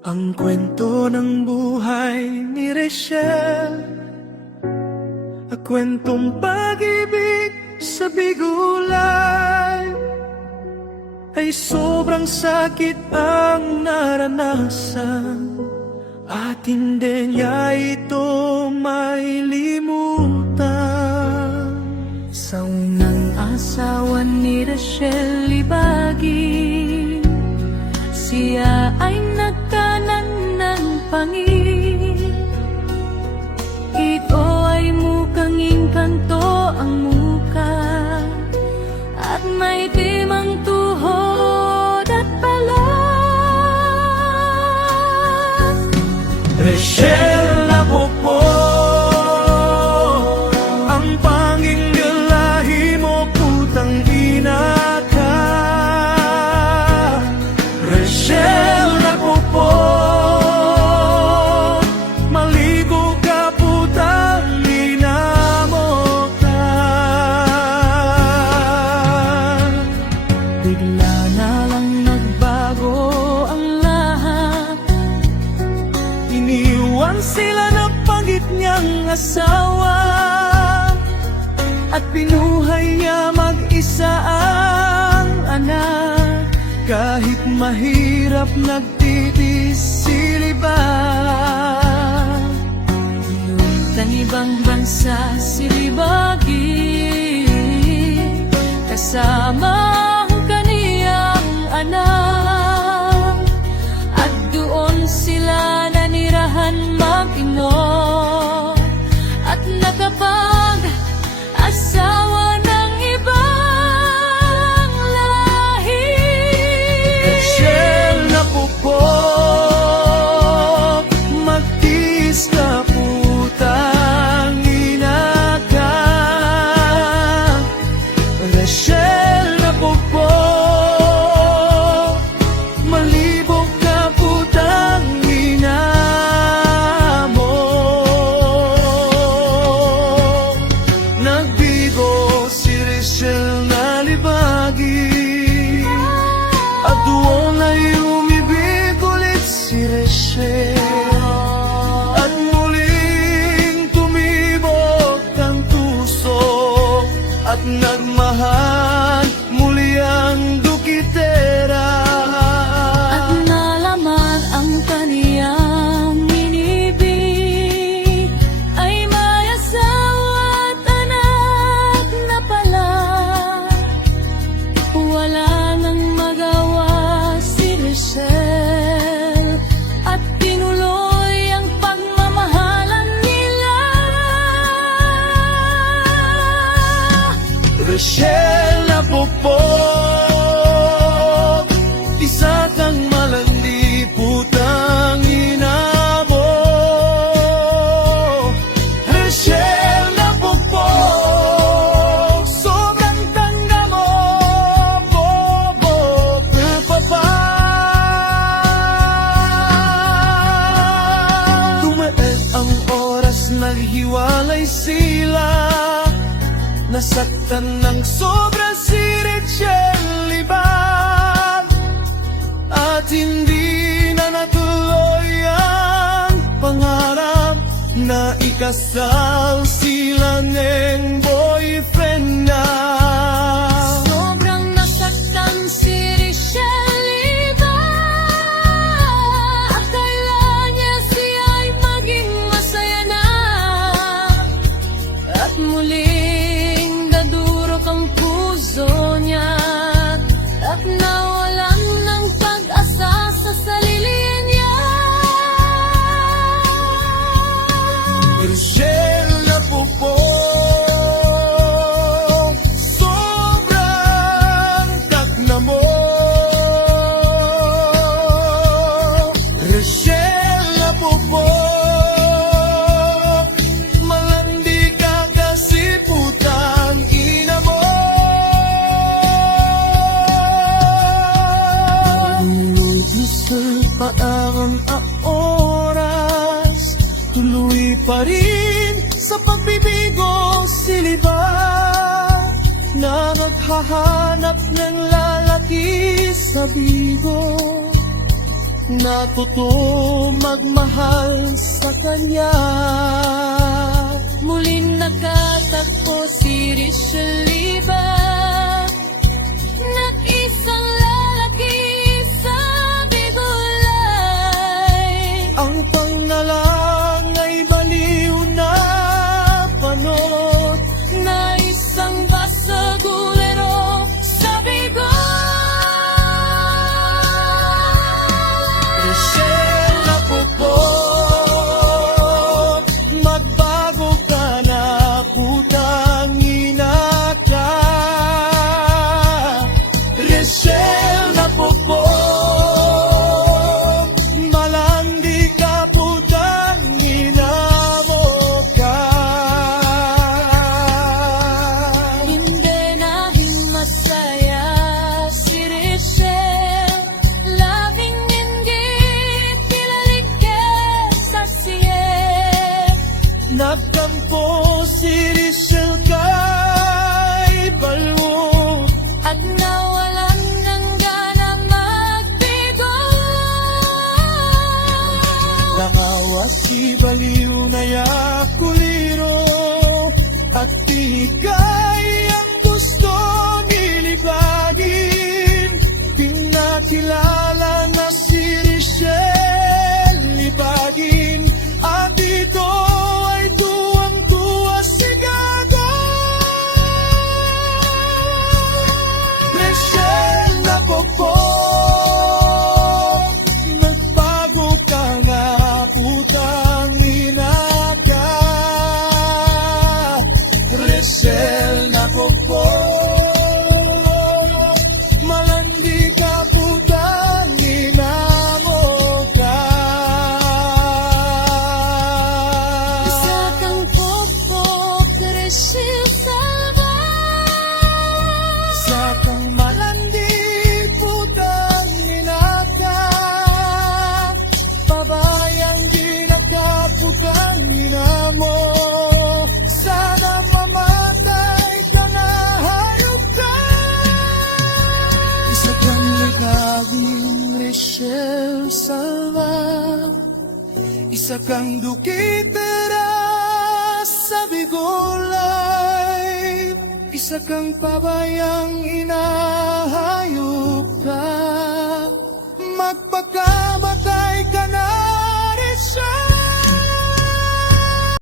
Ang kwento ng buhay ni Rachel, ang kwentong pag-ibig sa bigulay, ay sobrang sakit ang naranasan, at hindi niya ito may limutan. Sa unang asawa ni Rachel Libagi, siya ay nagkanan ng pangin. Ito ay mukhang inkanto ang muka, at may timang tuhod at balat. Rachel na po, ang panging galahi mo, putang ina ka. Rachel na po, maligo ka, putang ina mo ka. Bigla na lang nagbago ang lahat, iniwan sila na pangit niyang asawa, at pinuhay niya mag-isa ang anak. Kahit mahirap nagtitiis si Libag, ng ibang bansa si Libagi, kasama ang kaniyang anak, at doon sila nanirahan mag-ino, at nakapag-asawa ng ibang lahi. Rachel na po, magtiis ka, putang ina ka. Rachel na po, malibog ka, putang ina mo. Nagbigo si Rachel na Libagi, at doon ay umibig ulit si Rachel, at muling tumibok ang tuso, at nagmahal muli ang dukitera. At nalaman ang kaniyang inibig ay may asawa at anak na pala. Wala nang magawa si Rachel, at tinuloy ang pagmamahalan nila. Rachel na po, isa kang malandi, putang ina mo. Rachel na po, sobrang tanda mo, bobo papa. Dumaan ang oras, naghiwalay sila, nasaktan ng sobra si Rachel Libag, at hindi na natuloy ang pangarap na ikasal sila ng boyfriend na. Sobrang nasaktan si Rachel Libag, akala niya siya ay maging masaya na, at muling dadurog ang puso niya, at nawalan ng pag-asa sa sarili niya. Rachel na po, sobrang takna mo. Rachel na po, malandi ka kasi putang ina mo. Lusot pa ang oras, tuloy pa rin sa pagbibigo si Libag, na naghahanap ng lalaki sa bigo. natuto magmahal sa kanya. Muling nakatagpo si Richelieu, nag-isang lalaki sa Bigolay. Ang pagnalang ay baliw na panot, Na isang basagulero sa Bigolay. Rochelle Napupot, magbago ka na, putang ina ka. Rochelle Napupot, malandi ka, putang ina mo ka. Hindi nahing masaya si Richelle, laging inggit pinaliket sa siye. Nagkampo si Rizal kay Balwo, At nawalan ng gana magbigo. nakawa si Baliw na yakuliro, at ikay ang gusto nilibagin. Pinakilala na si Rizal libagin, at ito ay tuwang-tuwa si Gago. Rizal Napupot, nagbago ka nga, putang ina ka. Rizal Napupot, malandi ka, putang ina mo ka. Isa kang pokpok, Richelle Salva. Sa kang malandi, putang ina ka. Babayang di nakaputang ina mo, sana mamatay ka na, hayop ka. Isa kang ligawing Richelle Salva, isa kang dukitera sa Bigolay, isa kang pabayang inahan.